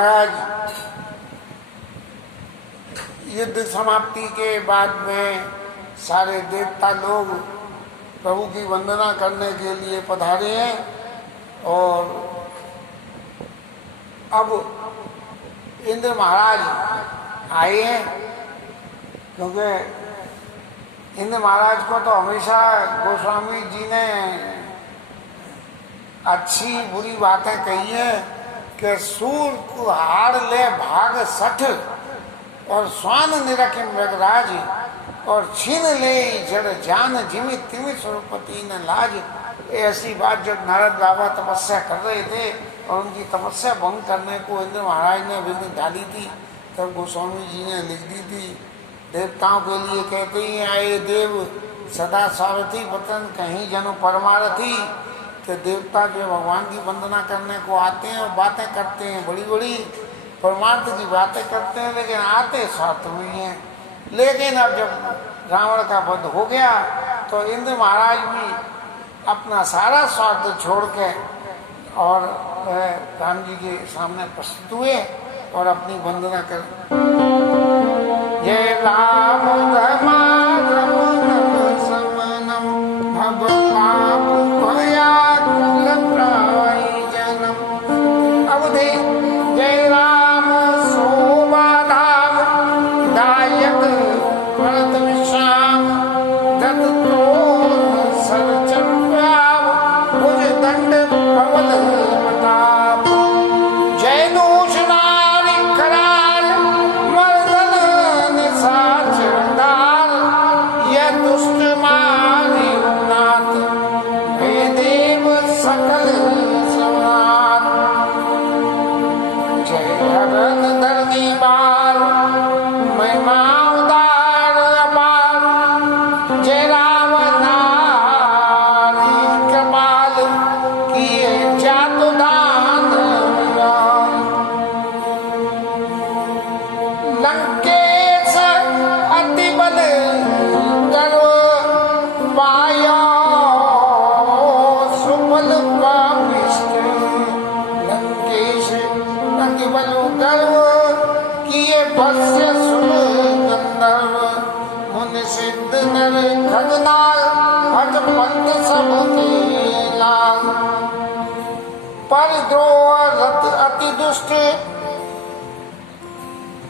महाराज युद्ध समाप्ति के बाद में सारे देवता लोग प्रभु की वंदना करने के लिए पधारे हैं और अब इंद्र महाराज आए हैं, क्योंकि इंद्र महाराज को तो हमेशा गोस्वामी जी ने अच्छी बुरी बातें कही है कि सूर को हार ले भाग सठ और स्वान निरखिम मृगराज और छीन ले जड़ जान जिमि तिमि स्वरूपति न लाज। ऐसी बात जब नारद बाबा तपस्या कर रहे थे और उनकी तपस्या भंग करने को इंद्र महाराज ने विघ्न डाली थी, तब गोस्वामी जी ने लिख दी थी, देवताओं के लिए कहते ही आए देव सदा सारथी वतन कहीं जनो परमारथी। तो देवता जो भगवान की वंदना करने को आते हैं और बातें करते हैं, बड़ी बड़ी परमार्थ की बातें करते हैं, लेकिन आते स्वार्थ में ही हैं। लेकिन अब जब रावण का वध हो गया तो इंद्र महाराज भी अपना सारा स्वार्थ छोड़ के और राम जी के सामने प्रस्तुत हुए और अपनी वंदना कर जय राम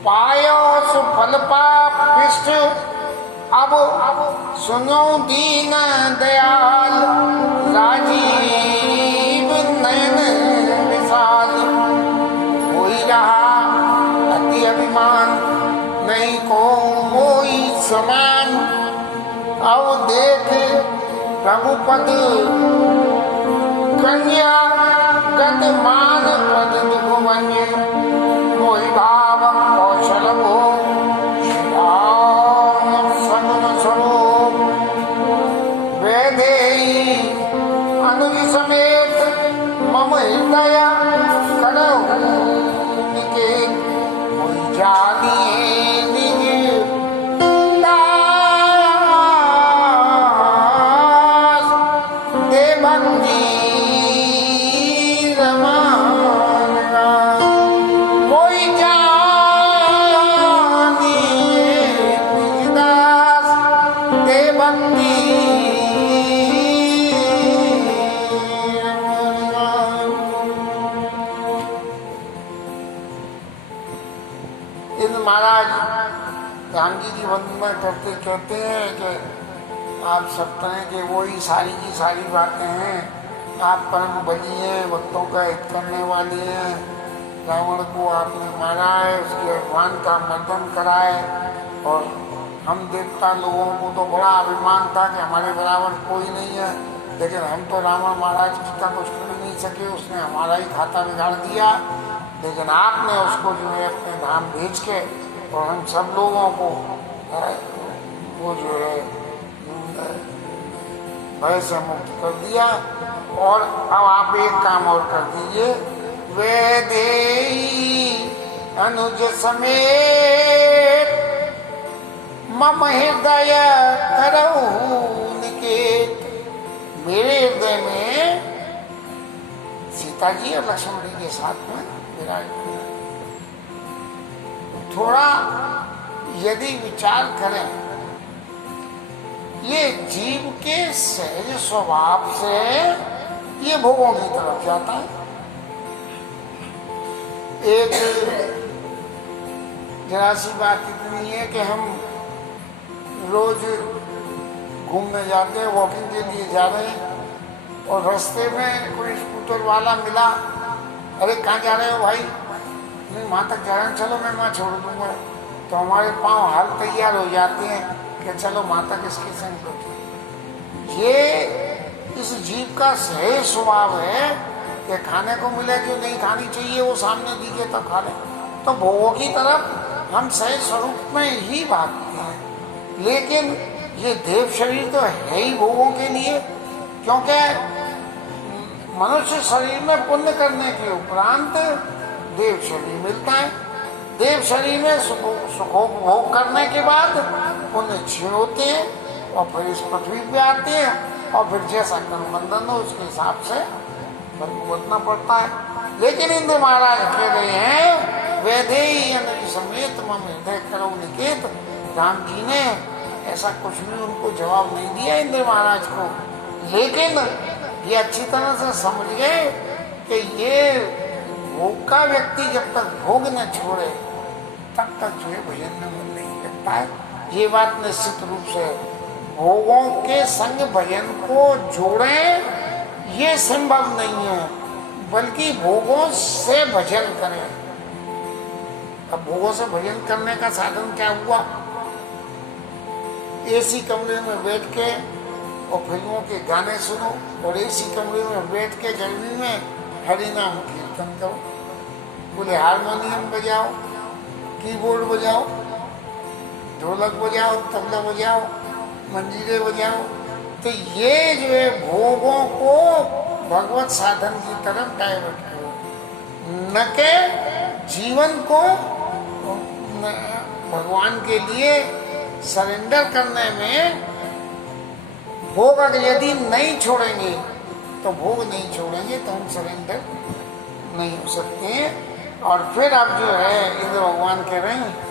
पायो सुफल पापिष्ट। अब सुनो दीन दयाल राजीव नयन विशाल। हो ही रहा अति अभिमान नहीं को कोई समान। अब देख प्रभुपद कन्या गद मान पद दुभुवन्य। मोहि भाव कौशल हो राम सगुन स्वरूप। वैदेही अनुज समेत मम हृदय करहु निकेत। मोहि जानिए निज दास दे भक्ति राम जी की वंदना करते कहते हैं कि आप सब तरह के वही सारी की सारी बातें हैं। आप परम बली हैं, भक्तों का हित करने वाली हैं। रावण को आपने मारा है, उसके भगवान का मर्दन करा है और हम देवता लोगों को तो बड़ा अभिमान था कि हमारे बराबर कोई नहीं है, लेकिन हम तो रावण महाराज का कुछ कर नहीं सके। उसने हमारा ही खाता बिगाड़ दिया, लेकिन आपने उसको जो है अपने धाम भेज के और हम सब लोगों को वो जो है भय से मुक्त कर दिया। और अब आप एक काम और कर दीजिए, वैदेही अनुज समेत मम हृदय करहु निकेत। मेरे हृदय में सीता जी और लक्ष्मण जी के साथ में विराज थोड़ा यदि विचार करें, ये जीव के सहज स्वभाव से ये भोगों की तरफ जाता है। एक जरा सी बात इतनी है कि हम रोज घूमने जाते हैं, वॉकिंग के लिए जा रहे हैं और रास्ते में कोई स्कूटर वाला मिला, अरे कहाँ जा रहे हो भाई? नहीं, वहाँ तक जा रहे हैं, चलो मैं वहाँ छोड़ दूंगा। तो हमारे पाँव हाल तैयार हो जाते हैं कि चलो वहाँ तक इसके संग बैठे। ये इस जीव का सहज स्वभाव है कि खाने को मिले जो नहीं खानी चाहिए वो सामने दिखे तब खा ले। तो भोगों की तरफ हम सहज स्वरूप में ही भागते हैं। लेकिन ये देव शरीर तो है ही भोगों के लिए, क्योंकि मनुष्य शरीर में पुण्य करने के उपरांत देव शरीर मिलता है। देव शरीर में सुखोपभोग करने के बाद पुण्य क्षीण होते हैं और फिर इस पृथ्वी पे आते हैं और फिर जैसा कर्म बंधन हो उसके हिसाब से भुगतना पड़ता है। लेकिन इंद्र महाराज कह रहे हैं, वैदेही समेत मम हृदय करो निकेत। राम जी ने ऐसा कुछ भी उनको जवाब नहीं दिया इंद्र महाराज को, लेकिन ये अच्छी तरह से समझ गए कि ये भोग का व्यक्ति जब तक भोग न छोड़े तब तक जो है भजन में मन नहीं लगता है। ये बात निश्चित रूप से भोगों के संग भजन को जोड़ें ये संभव नहीं है, बल्कि भोगों से भजन करें। अब भोगों से भजन करने का साधन क्या हुआ? एसी कमरे में बैठ के और फिल्मों के गाने सुनो और एसी कमरे में बैठ के गर्मी में हरि नाम कीर्तन करो, बोले हारमोनियम बजाओ, कीबोर्ड बजाओ, ढोलक बजाओ, तबला बजाओ, मंजीरे बजाओ। तो ये जो है भोगों को भगवत साधन की तरफ डाइवर्ट करो, न के जीवन को भगवान के लिए सरेंडर करने में। भोग अगर यदि नहीं छोड़ेंगे तो भोग नहीं छोड़ेंगे तो हम सरेंडर नहीं हो सकते हैं। और फिर अब जो है इंद्र भगवान कह रहे हैं,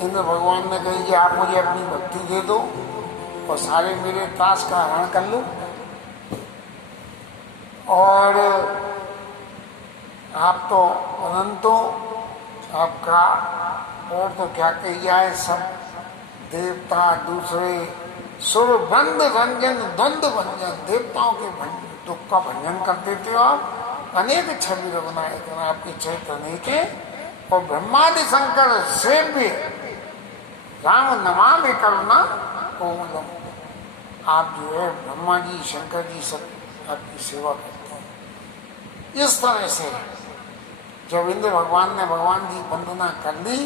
इंद्र भगवान ने कही कि आप मुझे अपनी भक्ति दे दो और सारे मेरे त्रास का हरण कर लो। और आप तो अनंतो, आपका और तो क्या कही जाए, सब देवता दूसरे सुर बंद रंजन द्वंद भंजन, देवताओं के दुख का भंजन कर देते हो आप। अनेक छवि बनाए कर आपके चैतन्य के, और ब्रह्मादि शंकर सेव्य राम नमामि करुणा कोमलम। आप जो है ब्रह्मा जी शंकर जी सब आपकी सेवा करते हैं। इस तरह से जब इंद्र भगवान ने भगवान की वंदना कर ली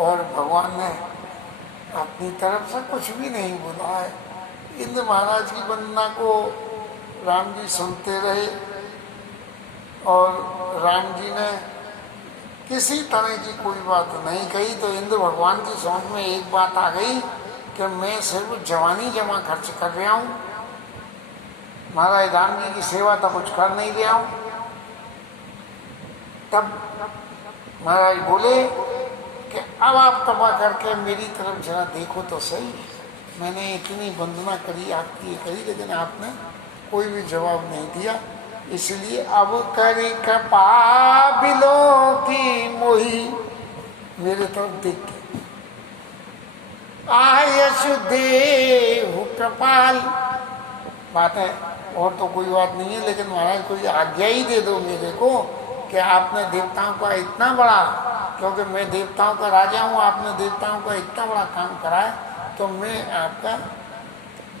और भगवान ने अपनी तरफ से कुछ भी नहीं बोला है, इंद्र महाराज की वंदना को राम जी सुनते रहे, और राम जी ने किसी तरह की कोई बात नहीं कही। तो इंद्र भगवान की समझ में एक बात आ गई कि मैं सिर्फ जवानी जमा खर्च कर रहा हूँ, महाराज राम जी की सेवा तो कुछ कर नहीं रहा हूँ। तब महाराज बोले कि अब आप कृपा करके मेरी तरफ जरा देखो तो सही, मैंने इतनी वंदना करी आपकी करी, लेकिन आपने कोई भी जवाब नहीं दिया, इसलिए अब करी कृपा बिलो की मोही, मेरे तरफ देख के आयशु देहु कृपाल। बात है और तो कोई बात नहीं है, लेकिन महाराज कोई आज्ञा ही दे दो मेरे को कि आपने देवताओं का इतना बड़ा, क्योंकि मैं देवताओं का राजा हूँ, आपने देवताओं का इतना बड़ा काम करा है, तो मैं आपका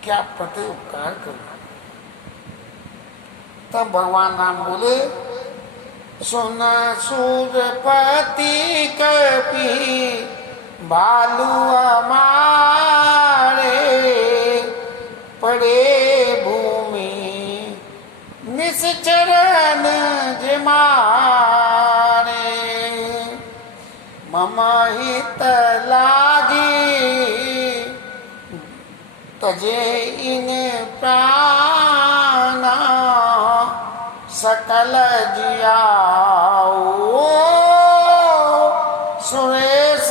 क्या प्रति उपकार करूँ। तब भगवान राम बोले, सुन सूरपति कपि बालू हमारे, पड़े भूमि निश्चरण जिमारे, मम हित लागी तजे इन प्राणा, सकल जियाओ सुरेश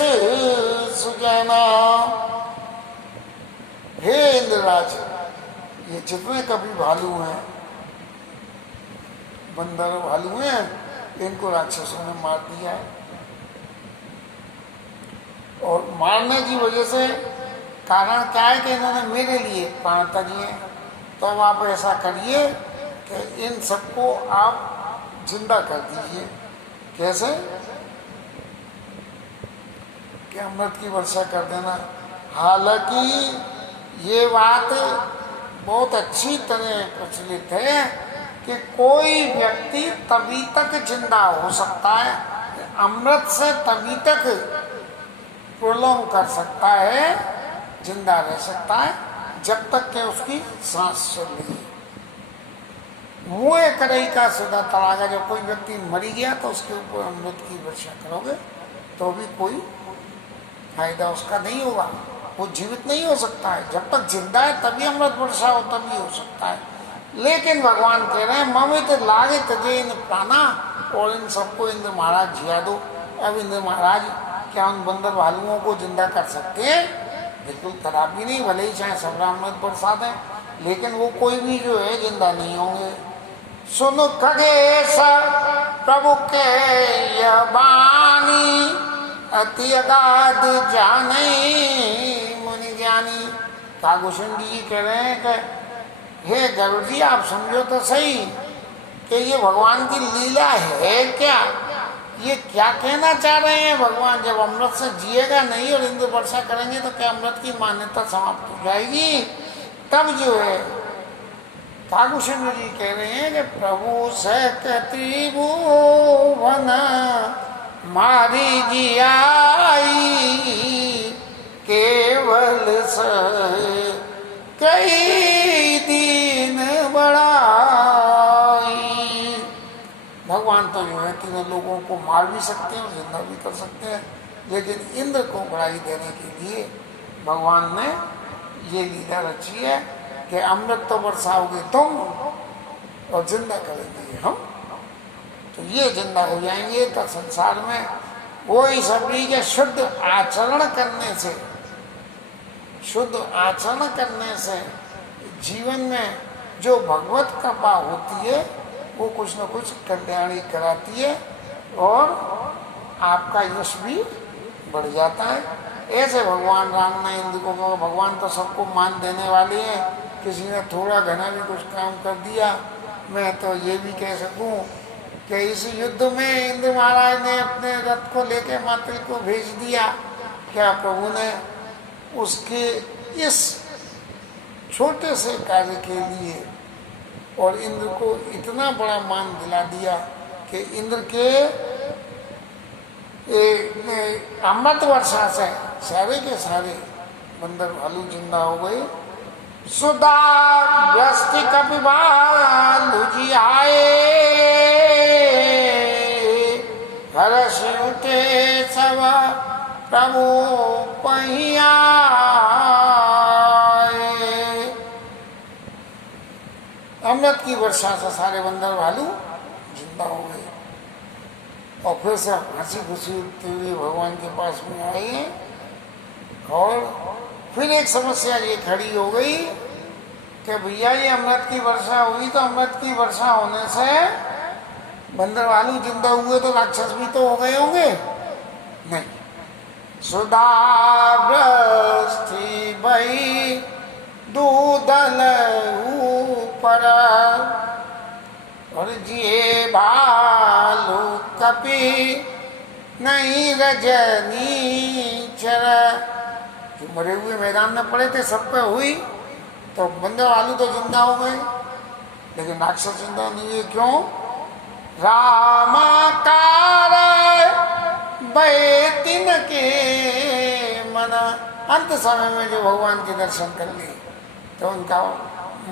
सुजना। हे इंद्रराज, ये जितने कभी भालू हैं, बंदर भालू हैं, इनको राक्षसों ने मार दिया है, और मारने की वजह से कारण क्या है कि इन्होंने मेरे लिए प्राण त्यागे। तो अब आप ऐसा करिए कि इन सबको आप जिंदा कर दीजिए। कैसे? कि अमृत की वर्षा कर देना। हालांकि ये बात बहुत अच्छी तरह प्रचलित है कि कोई व्यक्ति तभी तक जिंदा हो सकता है, अमृत से तभी तक प्रोलॉन्ग कर सकता है, जिंदा रह सकता है, जब तक कि उसकी सांस चल रही है। मुँह कड़ाई का सीधा तड़ागा, जब कोई व्यक्ति मरी गया तो उसके ऊपर अमृत की वर्षा करोगे तो भी कोई फायदा उसका नहीं होगा, वो जीवित नहीं हो सकता है। जब तक जिंदा है तभी अमृत वर्षा हो, तभी हो सकता है। लेकिन भगवान कह रहे हैं ममित लागे तजे इन प्राणा, और इन सबको इंद्र महाराज जिया दो। अब इंद्र महाराज क्या उन बंदर भालुओं को जिंदा कर सकते हैं? बिल्कुल खराब भी नहीं, भले ही चाहे सब अमृत बरसा दें, लेकिन वो कोई भी जो है जिंदा नहीं होंगे। सुन खगेश प्रभु के यह बानी, अति अगाध जाने मुनि ज्ञानी। कागभूषण जी कह रहे हैं कि हे गरुड़ जी, आप समझो तो सही कि ये भगवान की लीला है क्या, ये क्या कहना चाह रहे हैं भगवान। जब अमृत से जिएगा नहीं और इंद्र वर्षा करेंगे तो क्या अमृत की मान्यता समाप्त हो जाएगी? तब जो है कागभूषण जी कह रहे हैं कि प्रभु से त्रिभुवन मारी जियाई, केवल से कई दिन बढ़ाई। भगवान तो जो है तीनों लोगों को मार भी सकते हैं और जिंदा भी कर सकते हैं, लेकिन इंद्र को बढ़ाई देने के लिए भगवान ने ये लीला रची है कि अमृत तो बरसाओगे तुम और जिंदा करेंगे हम, तो ये जिंदा हो जाएंगे। तो संसार में वही सबरी के शुद्ध आचरण करने से, शुद्ध आचरण करने से जीवन में जो भगवत कृपा होती है वो कुछ न कुछ कल्याणी कराती है और आपका यश भी बढ़ जाता है। ऐसे भगवान राम ने इंद्र को कहा, भगवान तो सबको मान देने वाले हैं, किसी ने थोड़ा घना भी कुछ काम कर दिया। मैं तो ये भी कह सकूं कि इस युद्ध में इंद्र महाराज ने अपने रथ को लेकर मातृ को भेज दिया। क्या प्रभु ने उसके इस छोटे से कार्य के लिए और इंद्र को इतना बड़ा मान दिला दिया कि इंद्र के अमृत वर्षा से सारे के सारे बंदर भालू जिंदा हो गए। सुधा व्यस्ति कपि भालू जी आए, हर्ष उठे सब प्रभु पहिया। अमृत की वर्षा से सारे बंदर भालू जिंदा हो गए और फिर से हंसी खुशी उठते हुए भगवान के पास में आए। और फिर एक समस्या ये खड़ी हो गई कि भैया ये अमृत की वर्षा हुई, तो अमृत की वर्षा होने से बंदर भालू जिंदा हुए तो राक्षस भी तो हो गए होंगे? नहीं। सुधा वृष्टि भई दूधल ऊपर, और जिए भालू कपि नहीं रजनी चर। जो मरे हुए मैदान में पड़े थे सब पे हुई, तो बंदर भालू तो जिंदा हो गए लेकिन राक्षस जिंदा नहीं हुए। क्यों? रामाकार बैतिन के मन। अंत समय में जो भगवान के दर्शन कर लिए तो उनका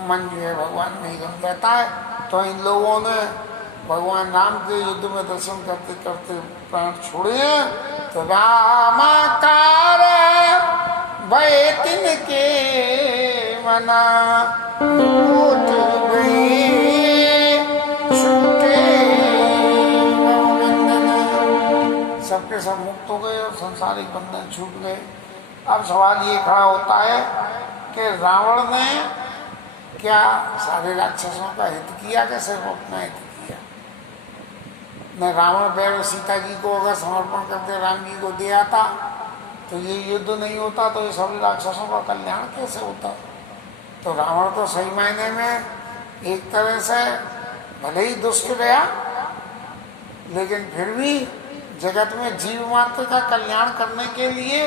मन जो है भगवान में ही रम जाता है। तो इन लोगों ने भगवान राम के युद्ध में दर्शन करते करते प्राण छोड़े। तो रामाकार बैतिन के मना टूट गई, छूटे बंधन। सबके सब मुक्त हो गए और संसारिक बंधन छूट गए। अब सवाल ये खड़ा होता है कि रावण ने क्या सारे राक्षसों का हित किया कि सिर्फ अपना हित किया? न रावण बैर सीता जी को अगर समर्पण करके राम जी को दिया था तो ये युद्ध नहीं होता, तो ये सभी राक्षसों का कल्याण कैसे होता? तो रावण तो सही मायने में एक तरह से भले ही दुष्ट रहा लेकिन फिर भी जगत में जीव मात्र का कल्याण करने के लिए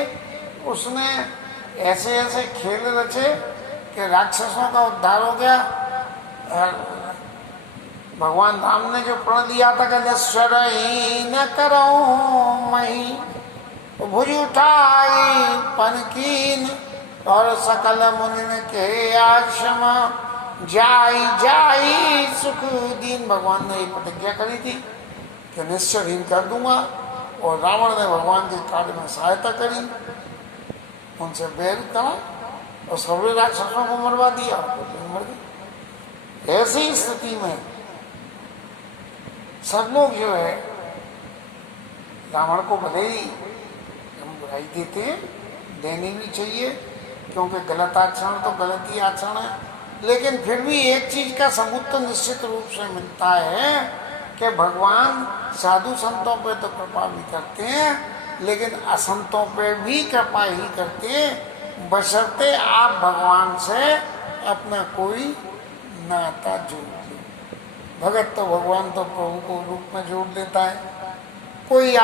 उसने ऐसे ऐसे खेल रचे कि राक्षसों का उद्धार हो गया। भगवान राम ने जो प्रण लिया था कि नश्वर ही न करो मही, भुज उठाई पनकीन, और सकल मुनि के आश्रम जाई जाई सुख दीन। भगवान ने एक प्रतिज्ञा करी थी कि निश्चयहीन कर दूंगा, और रावण ने भगवान के कार्य में सहायता करी, उनसे बैर करा और सभी राक्षसों को मरवा दिया और मर गए। ऐसी स्थिति में सब लोग जो है रावण को भले ही हम बुराई देते हैं, देनी भी चाहिए क्योंकि गलत आचरण तो गलत ही आचरण है, लेकिन फिर भी एक चीज का सबूत तो निश्चित रूप से मिलता है कि भगवान साधु संतों पे तो कृपा भी करते हैं लेकिन असंतों पे भी कृपा ही करते हैं, बशर्ते आप भगवान से अपना कोई नाता जोड़ लो। भगत तो भगवान तो प्रभु को रूप में जोड़ देता है। कोई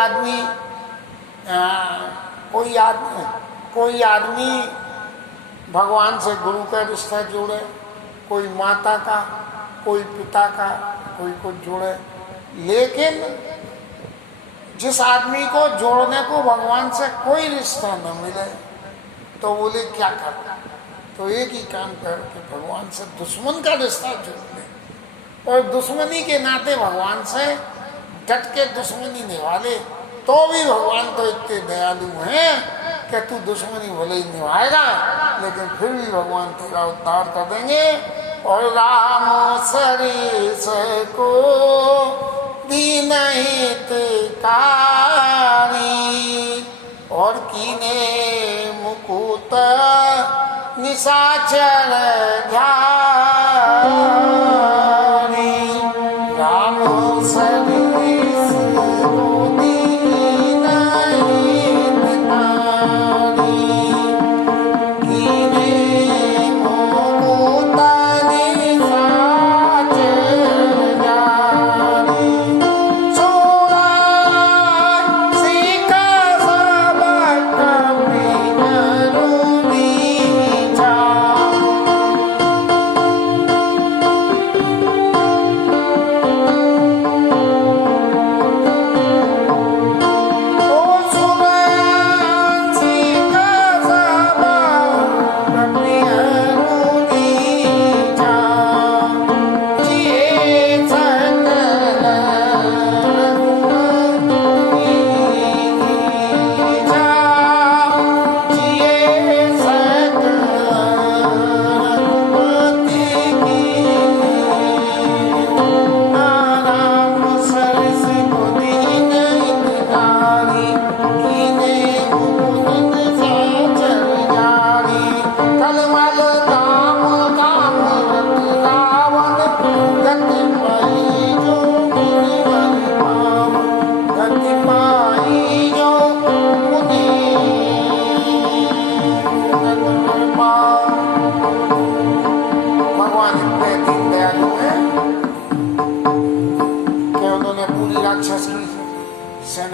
आदमी भगवान से गुरु का रिश्ता जोड़े, कोई माता का, कोई पिता का, कोई कुछ जोड़े, लेकिन जिस आदमी को जोड़ने को भगवान से कोई रिश्ता न मिले तो बोले क्या कर? तो एक ही काम कर कि भगवान से दुश्मन का रिश्ता जोड़ ले और दुश्मनी के नाते भगवान से डट के दुश्मनी निभा ले, तो भी भगवान तो इतने दयालु हैं कि तू दुश्मनी भले ही निभाएगा लेकिन फिर भी भगवान तेरा उद्धार कर देंगे। और राम सरीस को दीन हितकारी, और कीने मुकुट निशाचर ध्यानी।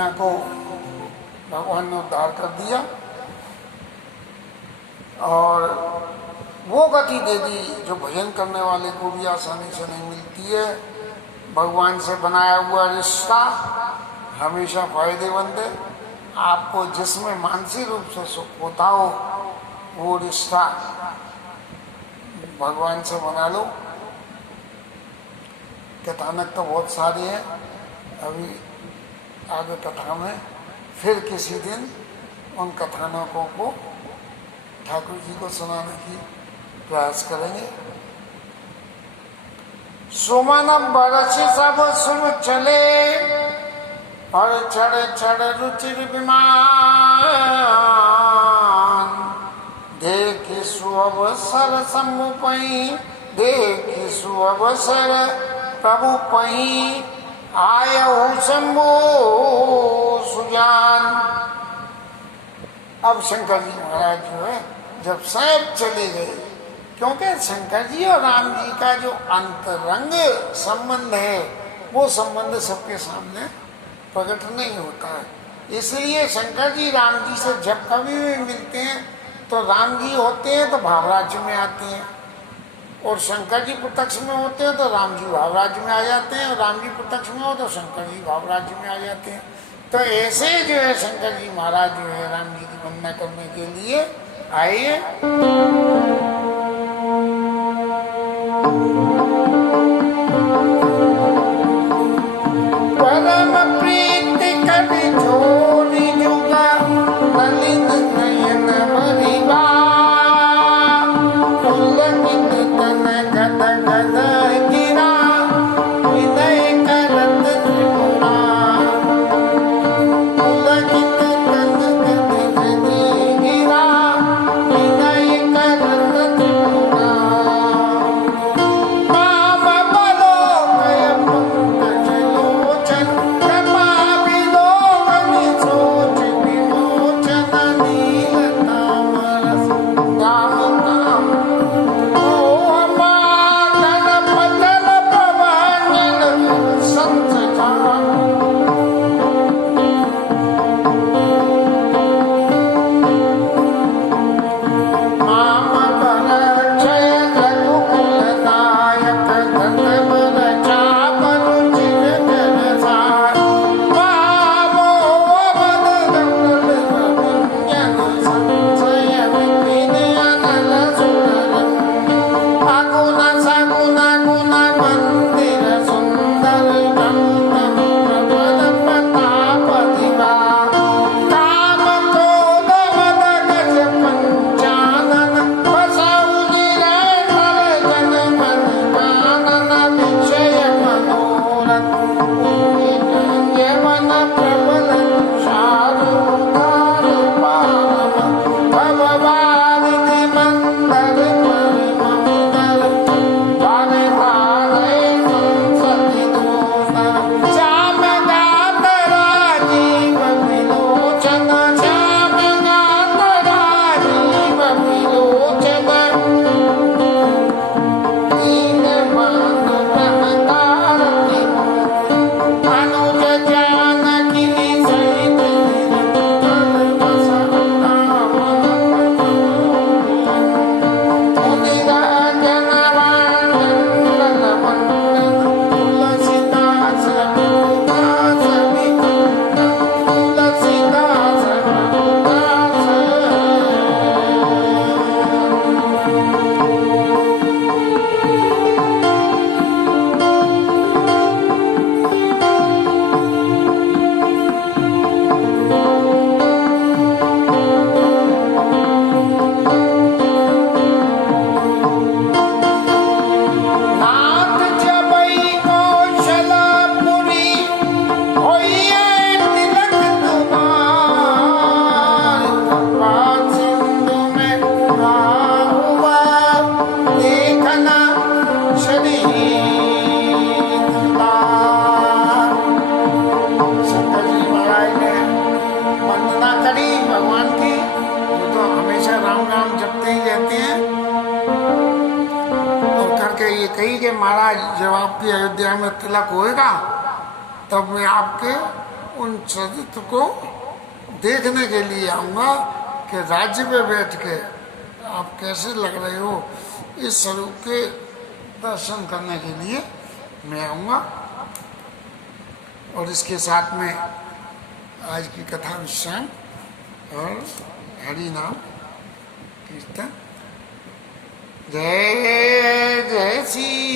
दुनिया को भगवान ने उद्धार कर दिया और वो गति दे दी जो भजन करने वाले को भी आसानी से नहीं मिलती है। भगवान से बनाया हुआ रिश्ता हमेशा फायदेमंद है। आपको जिसमें मानसिक रूप से सुख होता हो वो रिश्ता भगवान से बना लो। कथानक तो बहुत सारे हैं, अभी आगे कथा में फिर किसी दिन उन कथानकों को ठाकुर जी को सुनाने की प्रयास करेंगे। सुमन बरस सब सुन चले और चढ़ चढ़ रुचिर विमान, देखि सुअवसर शंभु पई, देखि सुअवसर प्रभु पई, आयहु शंभु सुजान। अब शंकर जी महाराज जो है जब स्वयं चले गए, क्योंकि शंकर जी और राम जी का जो अंतरंग संबंध है वो संबंध सबके सामने प्रकट नहीं होता है। इसलिए शंकर जी राम जी से जब कभी भी मिलते हैं तो राम जी होते हैं तो भावराज्य में आते हैं, और शंकर जी प्रत्यक्ष में होते हैं तो राम जी भावराज्य में आ जाते हैं, और राम जी प्रत्यक्ष में हो तो शंकर जी भावराज्य में आ जाते हैं। तो ऐसे जो है शंकर जी महाराज जो है राम जी की वंदना करने के लिए आइए। परम प्रीति कवि जोड़ी जुगा, नलिन नयन मरिबा, पुलकित तन गद गद गिरा, विनय करत त्रिपुरा, पुलकित तन गद गद गिरा, विनय करत त्रिपुरा। महाराज जब आपकी अयोध्या में तिलक होएगा तब मैं आपके उन चरित्र को देखने के लिए आऊँगा कि राज्य पे बैठ के आप कैसे लग रहे हो, इस स्वरूप के दर्शन करने के लिए मैं आऊँगा। और इसके साथ में आज की कथा विश्राम और हरि नाम कीर्तन। जय जय श्री